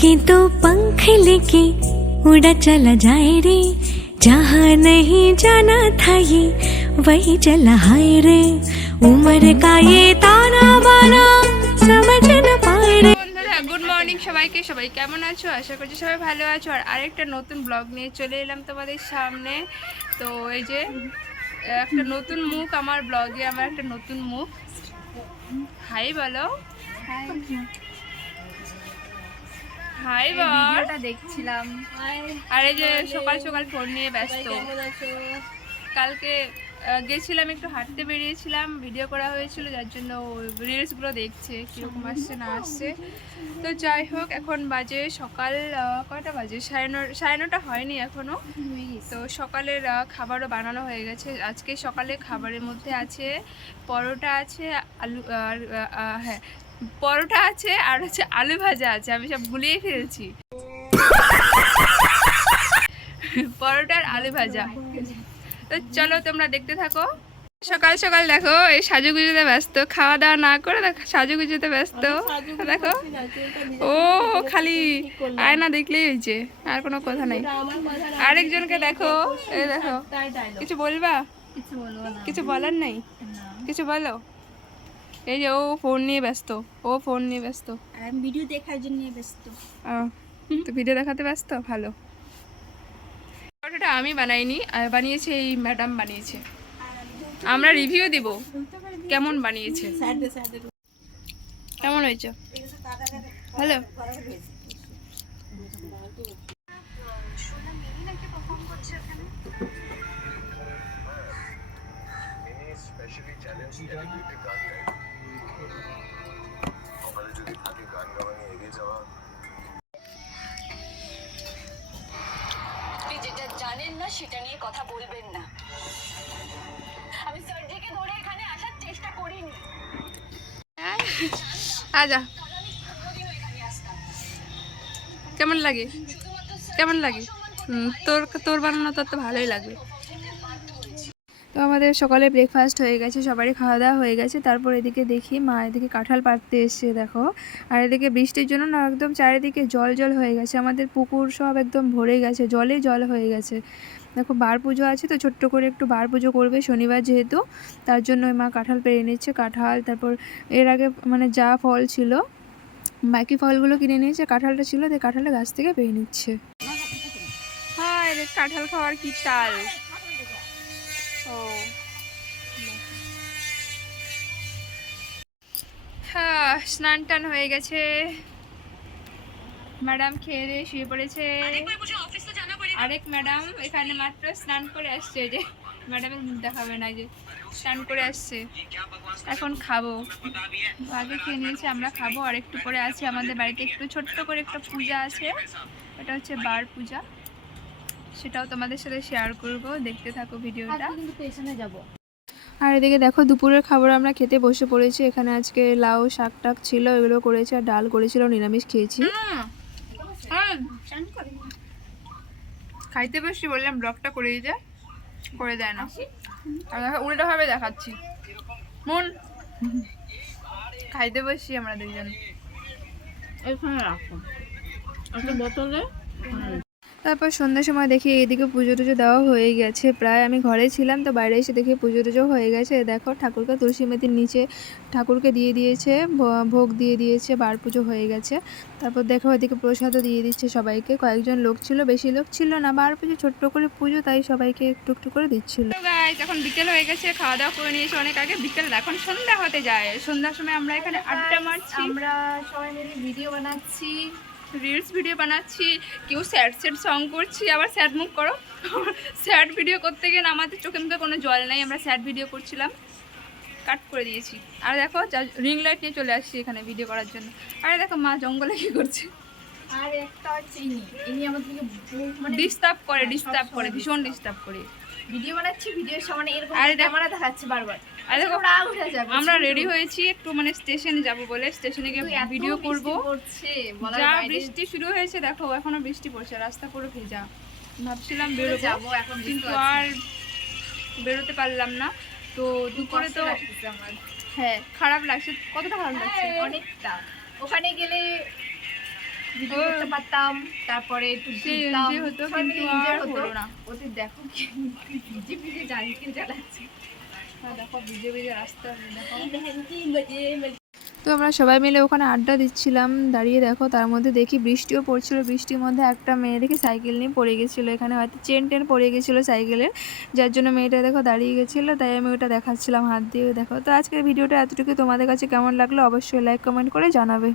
के तो पंख लेके उड़ा चला जाए रे, जहाँ नहीं जाना था ये वही चला हाय रे, उम्र का ये ताना बाना समझ न पाए रे। গুড মর্নিং সবাইকে, সবাই কেমন আছো? আশা করছি সবাই ভালো আছো। আর আরেকটা নতুন ব্লগ নিয়ে চলে এলাম তোমাদের সামনে। তো এই যে একটা নতুন মুখ আমার ব্লগে, আমার একটা নতুন মুখ। হাই বলো, হাই বল। দেখছিলাম আর এই যে সকাল সকাল ফোন নিয়ে ব্যস্ত। কালকে গেছিলাম, একটু হাঁটতে বেরিয়েছিলাম, ভিডিও করা হয়েছিল, যার জন্য রিলসগুলো দেখছে কীরকম আসছে না আসছে। তো যাই হোক, এখন বাজে সকাল কয়টা বাজে, সাড়ে নটা হয়নি এখনও। তো সকালের খাবারও বানানো হয়ে গেছে। আজকে সকালে খাবারের মধ্যে আছে পরোটা আছে, আলু হ্যাঁ পরোটা আছে, আর হচ্ছে আলু ভাজা আছে। আমি সব ভুলিয়ে ফেলছি। পরোটা আর আলু ভাজা। তো চলো তোমরা দেখতে থাকো। সকাল সকাল দেখো এই সাজুগুজুতে ব্যস্ত, খাওয়া দাওয়া না করে দেখো সাজুগুজুতে ব্যস্ত। দেখো ও খালি আয়না দেখলেই হয়েছে, আর কোনো কথা নাই। আরেকজনকে দেখো, এই দেখো। কিছু বলবা? কিছু বলার নাই? কিছু বলো। এই যে ও ফোন নিয়ে ব্যস্ত, ও ফোন নিয়ে ব্যস্ত, ভিডিও দেখার জন্য ব্যস্ত। তো ভিডিও দেখাতে ব্যস্ত। ভালো। পরোটাটা আমি বানাইনি, বানিয়েছে এই ম্যাডাম বানিয়েছে। আমরা রিভিউ দিব কেমন বানিয়েছে, কেমন হয়েছে। হ্যালো, যেটা জানেন না সেটা নিয়ে কথা বলবেন না। আমি সার্জিকে ধরে এখানে আসার চেষ্টা করিনি। আজা কেমন লাগে, কেমন লাগে? তোর বানানো তো ভালোই লাগবে। তো আমাদের সকালে ব্রেকফাস্ট হয়ে গেছে, সবারই খাওয়া দাওয়া হয়ে গেছে। তারপর এদিকে দেখি মা এদিকে কাঁঠাল পাড়তে এসছে দেখো। আর এদিকে বৃষ্টির জন্য না একদম চারিদিকে জল জল হয়ে গেছে, আমাদের পুকুর সব একদম ভরে গেছে, জলে জল হয়ে গেছে। দেখো বার পুজো আছে, তো ছোট্ট করে একটু বার পুজো করবে শনিবার যেহেতু, তার জন্য মা কাঁঠাল পেড়ে নিচ্ছে। কাঁঠাল, তারপর এর আগে মানে যা ফল ছিল বাকি ফলগুলো কিনে নিয়েছে, কাঁঠালটা ছিল, তাই কাঁঠালটা গাছ থেকে পেয়ে নিচ্ছে। হ্যাঁ রে, কাঁঠাল খাওয়ার কি চাল। ও হ্যাঁ, স্নান টান হয়ে গেছে, ম্যাডাম খেয়ে দিয়ে শুয়ে পড়েছে। আরেক ম্যাডাম এখানে মাত্র স্নান করে আসছে, যে ম্যাডামের মুখ দেখাবে না, যে স্নান করে আসছে। এখন খাবো, আগে খেয়ে নিয়েছে, আমরা খাবো। আর একটু পরে আছে আমাদের বাড়িতে একটু ছোট্ট করে একটা পূজা আছে, এটা হচ্ছে বার পূজা, সেটাও তোমাদের সাথে শেয়ার করব, দেখতে থাকো ভিডিওটা। আর এদিকে দেখো দুপুরের খাবার আমরা খেতে বসে পড়েছি। এখানে আজকে লাউ শাক টাক ছিল, এগুলো করেছে, আর ডাল করেছিল, নিরামিষ খেয়েছি। খাইতে বসছি, বললাম ব্লগটা করে দিতে, করে দেয় না। আর উল্টোভাবে দেখাচ্ছি মন। খাইতে বসছি আমরা দুইজন। এখানে রাখো একটা বোতলে। তারপর সন্ধ্যার সময় দেখি এইদিকে পুজো টুজো দেওয়া হয়ে গেছে প্রায়। আমি ঘরে ছিলাম, তো বাইরে এসে দেখি পুজো টুজো হয়ে গেছে। দেখো ঠাকুরকে তুলসী মেতির নিচে ঠাকুরকে দিয়ে দিয়েছে, ভোগ দিয়ে দিয়েছে, বার পুজো হয়ে গেছে। তারপর দেখো এদিকে প্রসাদও দিয়ে দিচ্ছে সবাইকে। কয়েকজন লোক ছিল, বেশি লোক ছিল না, বার পুজো ছোট্ট করে পুজো, তাই সবাইকে একটু একটু করে দিচ্ছিল। এখন বিকেল হয়ে গেছে, খাওয়া দাওয়া করে নিয়েছি অনেক আগে। বিকেল এখন সন্ধ্যা হতে যায়, সন্ধ্যার সময় আমরা এখানে আড্ডা মারছি, আমরা সবাই মিলে ভিডিও বানাচ্ছি, রিলস ভিডিও বানাচ্ছি, কেউ স্যাড স্যাড সং করছি। আবার স্যাড মুখ করো, স্যাড ভিডিও করতে গিয়ে আমাদের চোখে মুখে কোনো জল নাই, আমরা স্যাড ভিডিও করছিলাম, কাট করে দিয়েছি। আর দেখো রিং লাইট নিয়ে চলে আসছি এখানে ভিডিও করার জন্য। আরে দেখো মা জঙ্গলে কি করছে। আর একটা হচ্ছে ইনি আমাদেরকে মানে ডিস্টার্ব করে ভীষণ ডিস্টার্ব করে। ভিডিও বানাচ্ছি, ভিডিওর সামনে এরকম আরে ক্যামেরা দেখাচ্ছে বারবার। আর দেখো রাগ উঠে যাবে। আমরা রেডি হয়েছি একটু মানে স্টেশনে যাব বলে, স্টেশনে গিয়ে ভিডিও করব। যা বৃষ্টি শুরু হয়েছে দেখো, এখনো বৃষ্টি পড়ছে, রাস্তা পুরো ভেজা। ভাবছিলাম বেরোবো এখন, কিন্তু আর বেরোতে পারলাম না। তো দুপুরে তো হ্যাঁ খারাপ লাগছে। কতটা খারাপ লাগছে? অনেকটা। ওখানে গেলে ভিডিও করতে পারতাম, তারপরে একটু সে ঘুরতাম, enjoy হতো, সবাই মিলে কিন্তু enjoy আর হতো। হলো না। ওদের দেখো কি ভিজে ভিজে জারিকেল জ্বালাচ্ছে। দেখো ভিজে ভিজে রাস্তা দেখো। বাজে তো আমরা সবাই মিলে ওখানে আড্ডা দিচ্ছিলাম দাঁড়িয়ে, দেখো তার মধ্যে দেখি বৃষ্টিও পড়ছিল। বৃষ্টির মধ্যে একটা মেয়ে দেখি সাইকেল নিয়ে পড়ে গেছিলো, এখানে হয়তো চেন টেন পড়ে গেছিলো সাইকেলের, যার জন্য মেয়েটা দেখো দাঁড়িয়ে গেছিলো, তাই আমি ওটা দেখাচ্ছিলাম হাত দিয়ে। দেখো, তো আজকের ভিডিওটা এতটুকু। তোমাদের কাছে কেমন লাগলো অবশ্যই লাইক কমেন্ট করে জানাবে।